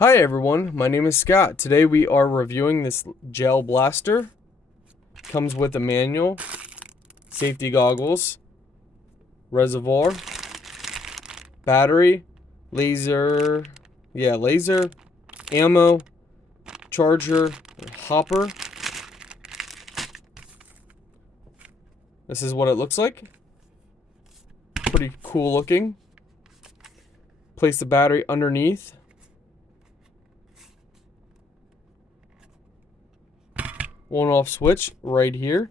Hi everyone, my name is Scott. Today we are reviewing this gel blaster. Comes with a manual, safety goggles, reservoir, battery, laser, ammo, charger, hopper. This is what it looks like. Pretty cool looking. Place the battery underneath. On off switch right here.